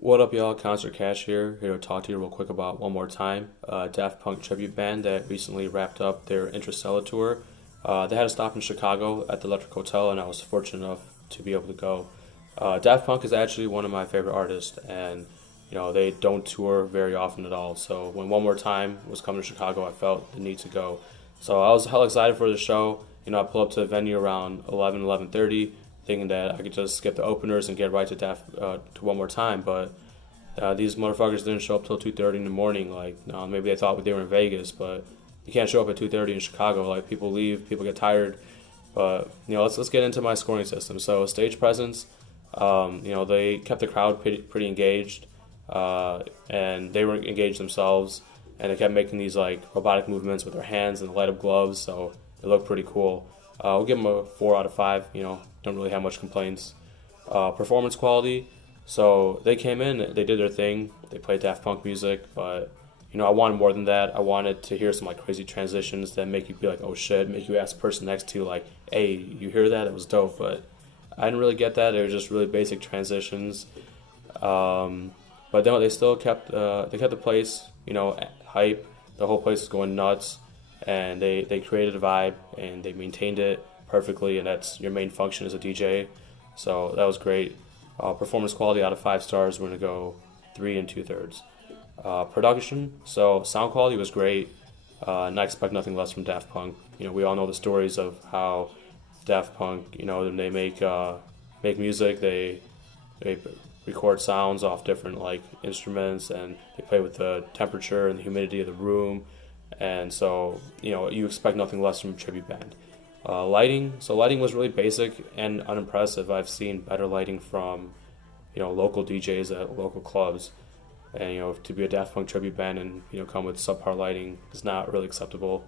What up, y'all? Concertkash here to talk to you real quick about One More Time, Daft Punk tribute band that recently wrapped up their Intrastella tour. They had a stop in Chicago at the Electric Hotel, and I was fortunate enough to be able to go. Daft Punk is actually one of my favorite artists, and they don't tour very often at all. So when One More Time was coming to Chicago, I felt the need to go. So I was hell excited for the show. I pulled up to the venue around 11:30, thinking that I could just skip the openers and get right to to One More Time, but these motherfuckers didn't show up till 2:30 in the morning. Like, no, maybe they thought they were in Vegas, but you can't show up at 2:30 in Chicago. Like, people leave, people get tired. But let's get into my scoring system. So stage presence, they kept the crowd pretty engaged, and they were engaged themselves, and they kept making these like robotic movements with their hands and light up gloves. So it looked pretty cool. We'll give them a 4 out of 5. Don't really have much complaints. Performance quality. So they came in, they did their thing, they played Daft Punk music, but I wanted more than that. I wanted to hear some like crazy transitions that make you be like, oh shit, make you ask the person next to you like, hey, you hear that? It was dope, but I didn't really get that. It was just really basic transitions. But then they still kept the place, hype. The whole place was going nuts, and they created a vibe and they maintained it perfectly, and that's your main function as a DJ. So that was great. Performance quality out of 5 stars, we're going to go 3 2/3. Production, so sound quality was great, and I expect nothing less from Daft Punk. We all know the stories of how Daft Punk, when they make music, they record sounds off different like instruments, and they play with the temperature and the humidity of the room, and so you expect nothing less from a tribute band. Lighting, so lighting was really basic and unimpressive. I've seen better lighting from local DJs at local clubs, and to be a Daft Punk tribute band and come with subpar lighting is not really acceptable.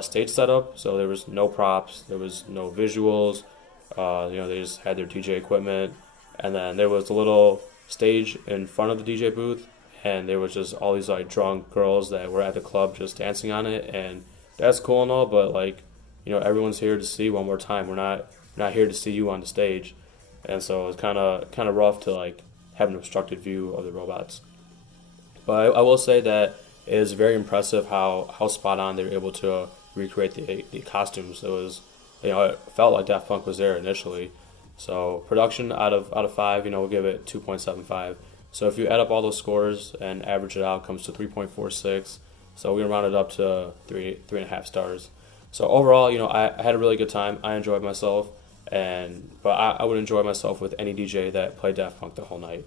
Stage setup, so there was no props, there was no visuals. They just had their DJ equipment, and then there was a little stage in front of the DJ booth, and there was just all these like drunk girls that were at the club just dancing on it, and that's cool and all, but like everyone's here to see One More Time. We're not here to see you on the stage, and so it's kind of rough to like have an obstructed view of the robots. But I will say that it is very impressive how spot on they were able to recreate the costumes. It was it felt like Daft Punk was there initially. So production out of 5, we'll give it 2.75. So if you add up all those scores and average it out, it comes to 3.46. So we're gonna round it up to 3.5 stars. So overall, I had a really good time. I enjoyed myself, but I would enjoy myself with any DJ that played Daft Punk the whole night.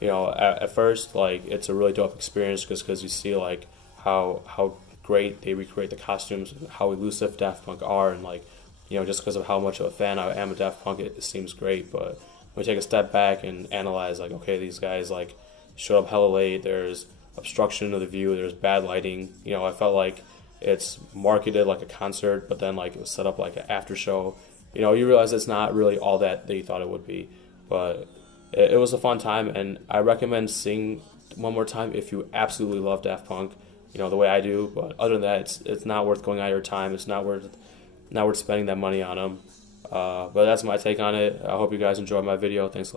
At first, like it's a really dope experience just because you see like how great they recreate the costumes, and how elusive Daft Punk are, and like just because of how much of a fan I am of Daft Punk, it seems great. But when we take a step back and analyze, like, okay, these guys like showed up hella late. There's obstruction of the view. There's bad lighting. I felt like it's marketed like a concert, but then like it was set up like an after show. You realize it's not really all that they thought it would be, but it was a fun time, and I recommend seeing One More Time if you absolutely love Daft Punk, the way I do. But other than that, it's not worth going out of your time. It's not worth spending that money on them. But that's my take on it. I hope you guys enjoyed my video. Thanks a lot.